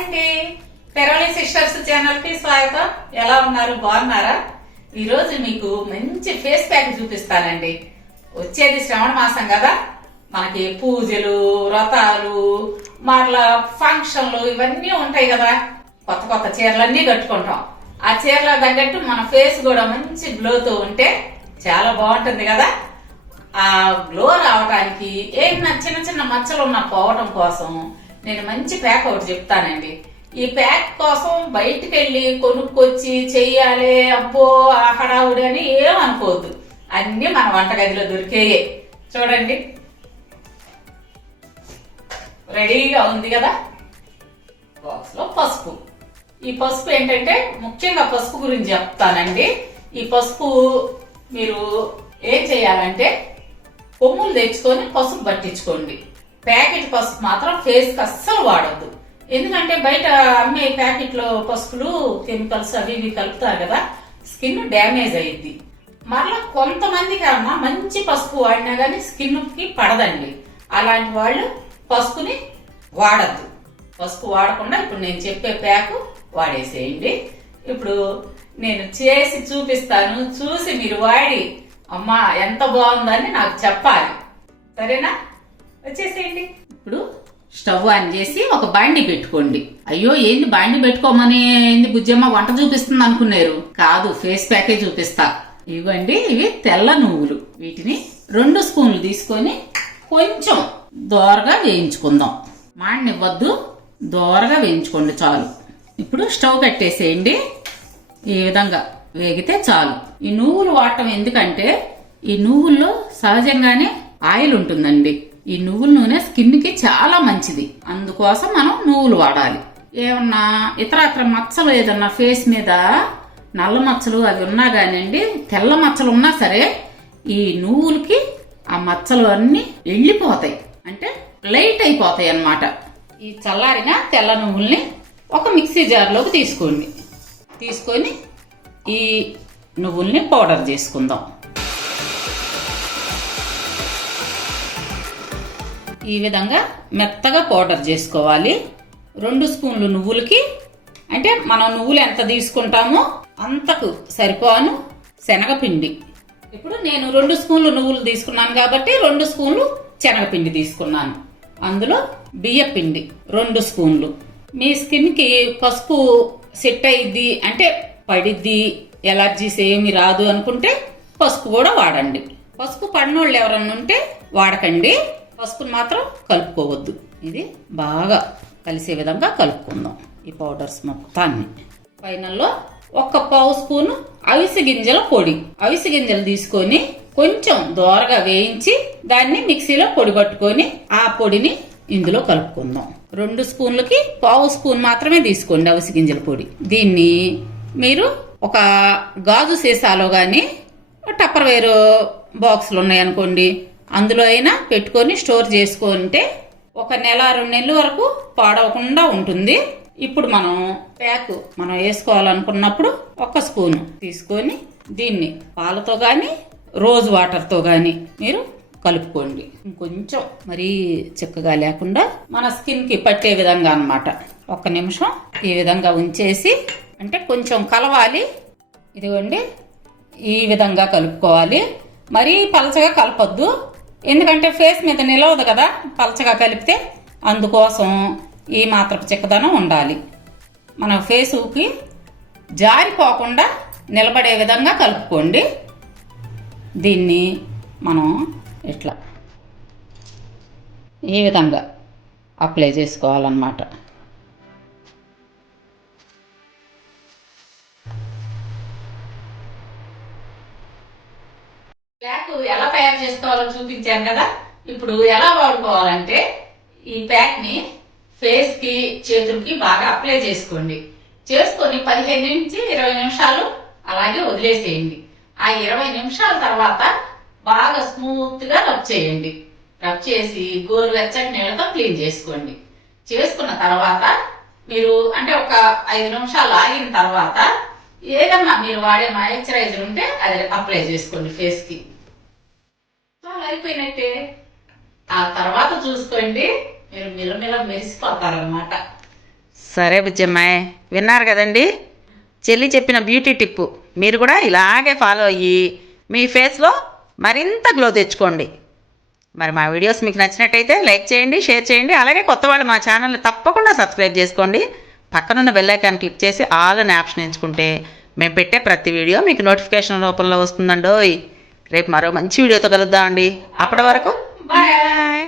అండి. పెరవలి సిస్టర్స్ ఛానల్కి స్వాగతం. ఎలా ఉన్నారు? బాగున్నారా? ఈ రోజు మీకు మంచి ఫేస్ ప్యాక్ చూపిస్తానండి. వచ్చేది శ్రవణ మాసం కదా. మనకి పూజలు వ్రతాలు మరలా ఫంక్షన్లు ఇవన్నీ ఉంటాయి కదా. కొత్త కొత్త చీరలన్నీ కట్టుకుంటాం. ఆ చీరల తగ్గట్టు మన ఫేస్ కూడా మంచి గ్లోతో ఉంటే చాలా బాగుంటుంది కదా. ఆ గ్లో రావడానికి ఏమైనా చిన్న చిన్న మచ్చలు ఉన్న పోవటం కోసం నేను మంచి ప్యాక్ ఒకటి చెప్తానండి. ఈ ప్యాక్ కోసం బయటికి వెళ్ళి కొనుక్కొచ్చి చెయ్యాలి అబ్బో ఆ హడావుడి అని ఏం అనుకోవద్దు. అన్ని మన వంటగదిలో దొరికేయే. చూడండి. రెడీగా ఉంది కదా? బాక్స్లో పసుపు. ఈ పసుపు ఏంటంటే ముఖ్యంగా పసుపు గురించి చెప్తానండి. ఈ పసుపు మీరు ఏం చేయాలంటే కొమ్ములు తెచ్చుకొని పసుపు పట్టించుకోండి. ప్యాకెట్ పసుపు మాత్రం ఫేస్కి అస్సలు వాడద్దు. ఎందుకంటే బయట అమ్మే ప్యాకెట్లో పసుపులు కెమికల్స్ అవి ఇవి కలుపుతారు కదా స్కిన్ డ్యామేజ్ అయ్యిద్ది మరలా కొంతమందికి అమ్మ మంచి పసుపు వాడినా గానీ స్కిన్కి పడదండి. అలాంటి వాళ్ళు పసుపుని వాడద్దు. పసుపు వాడకుండా ఇప్పుడు నేను చెప్పే ప్యాక్ వాడేసేయండి. ఇప్పుడు నేను చేసి చూపిస్తాను చూసి మీరు వాడి. అమ్మా ఎంత బాగుందని నాకు చెప్పాలి. సరేనా? వచ్చేసేయండి. ఇప్పుడు స్టవ్ ఆన్ చేసి ఒక బాండి పెట్టుకోండి. అయ్యో ఏంది బాండి పెట్టుకోమని ఏంది బుజ్జమ్మ వంట చూపిస్తుంది అనుకున్నారు. కాదు ఫేస్ ప్యాకే చూపిస్తా. ఇవ్వండి ఇవి తెల్ల నువ్వులు. వీటిని రెండు స్పూన్లు తీసుకొని కొంచెం దోరగా వేయించుకుందాం. మాడనివ్వద్దు దోరగా వేయించుకోండి చాలు. ఇప్పుడు స్టవ్ కట్టేసేయండి. ఈ విధంగా వేగితే చాలు. ఈ నువ్వులు వాడటం ఎందుకంటే ఈ నువ్వుల్లో సహజంగానే ఆయిల్ ఉంటుందండి. ఈ నువ్వుల నూనె స్కిన్కి చాలా మంచిది. అందుకోసం మనం నువ్వులు వాడాలి. ఏమన్నా ఇతరత్ర మచ్చలు ఏదన్నా ఫేస్ మీద నల్ల మచ్చలు అవి ఉన్నా కానివ్వండి తెల్ల మచ్చలు ఉన్నా సరే ఈ నువ్వులకి ఆ మచ్చలు అన్నీ వెళ్ళిపోతాయి. అంటే లైట్ అయిపోతాయి అన్నమాట. ఈ చల్లారిన తెల్ల నువ్వుల్ని ఒక మిక్సీ జార్లోకి తీసుకోండి. తీసుకొని ఈ నువ్వుల్ని పౌడర్ చేసుకుందాం. ఈ విధంగా మెత్తగా పౌడర్ చేసుకోవాలి. రెండు స్పూన్లు నువ్వులకి అంటే మనం నువ్వులు ఎంత తీసుకుంటామో అంతకు సరిపోను శనగపిండి. ఇప్పుడు నేను రెండు స్పూన్లు నువ్వులు తీసుకున్నాను కాబట్టి రెండు స్పూన్లు శనగపిండి తీసుకున్నాను. అందులో బియ్య పిండి రెండు స్పూన్లు. మీ స్కిన్కి పసుపు సెట్ అయ్యిద్ది అంటే పడిద్ది ఎలర్జీస్ ఏమి రాదు అనుకుంటే పసుపు కూడా వాడండి. పసుపు పడినోళ్ళు ఎవరన్నా ఉంటే వాడకండి. పసుపుని మాత్రం కలుపుకోవద్దు. ఇది బాగా కలిసే విధంగా కలుపుకుందాం ఈ పౌడర్స్ మొత్తాన్ని. ఫైనల్లో ఒక పావు స్పూను అవిసె గింజల పొడి. అవిసె గింజలు తీసుకొని కొంచెం దోరగా వేయించి దాన్ని మిక్సీలో పొడి పట్టుకొని ఆ పొడిని ఇందులో కలుపుకుందాం. రెండు స్పూన్లకి పావు స్పూన్ మాత్రమే తీసుకోండి అవిసె గింజల పొడి. దీన్ని మీరు ఒక గాజు సీసాలో కానీ టప్పర్ వేరు బాక్సులు ఉన్నాయనుకోండి అందులో అయినా పెట్టుకొని స్టోర్ చేసుకుంటే ఒక నెల రెండు నెలల వరకు పాడవకుండా ఉంటుంది. ఇప్పుడు మనం ప్యాక్ మనం వేసుకోవాలనుకున్నప్పుడు ఒక స్పూన్ తీసుకొని దీన్ని పాలతో కానీ రోజ్ వాటర్తో కానీ మీరు కలుపుకోండి. ఇంకొంచెం మరీ చిక్కగా లేకుండా మన స్కిన్కి పట్టే విధంగా అన్నమాట. ఒక్క నిమిషం ఈ విధంగా ఉంచేసి అంటే కొంచెం కలవాలి. ఇదిగోండి ఈ విధంగా కలుపుకోవాలి. మరీ పలచగా కలపొద్దు. ఎందుకంటే ఫేస్ మీద నిలవదు కదా పలచగా కలిపితే అందుకోసం ఈ మాత్రపు చిక్కదనం ఉండాలి. మన ఫేసుకి జారిపోకుండా నిలబడే విధంగా కలుపుకోండి. దీన్ని మనం ఇట్లా ఈ విధంగా అప్లై చేసుకోవాలన్నమాట. బ్లాక్ తయారు చేసుకోవాలో చూపించాను కదా. ఇప్పుడు ఎలా వాడుకోవాలంటే ఈ ప్యాక్ని ఫేస్కి చేతులకి బాగా అప్లై చేసుకోండి. చేసుకొని పదిహేను నుంచి ఇరవై నిమిషాలు అలాగే వదిలేసేయండి. ఆ ఇరవై నిమిషాల తర్వాత బాగా స్మూత్గా రబ్ చేయండి. రబ్ చేసి గోరువెచ్చటి నీళ్ళతో క్లీన్ చేసుకోండి. చేసుకున్న తర్వాత మీరు అంటే ఒక ఐదు నిమిషాలు ఆగిన తర్వాత ఏదన్నా మీరు వాడే మాయిశ్చరైజర్ ఉంటే అది అప్లై చేసుకోండి ఫేస్కి అయిపోయినట్టే ఆ తర్వాత చూసుకోండి మీరు మిలమిల మెరిసిపోతారనమాట సరే బుజ్జమ్మాయ్ విన్నారు కదండి? చెల్లి చెప్పిన బ్యూటీ టిప్పు మీరు కూడా ఇలాగే ఫాలో అయ్యి మీ ఫేస్లో మరింత గ్లో తెచ్చుకోండి. మరి మా వీడియోస్ మీకు నచ్చినట్టయితే లైక్ చేయండి షేర్ చేయండి అలాగే కొత్త వాళ్ళు మా ఛానల్ని తప్పకుండా సబ్స్క్రైబ్ చేసుకోండి. పక్కనున్న బెల్ ఐకాన్ క్లిక్ చేసి ఆల్ అనే ఆప్షన్ ఎంచుకుంటే మేము పెట్టే ప్రతి వీడియో మీకు నోటిఫికేషన్ రూపంలో వస్తుందండోయ్. రేపు మరో మంచి వీడియోతో కలుద్దామండి. అప్పటి వరకు బాయ్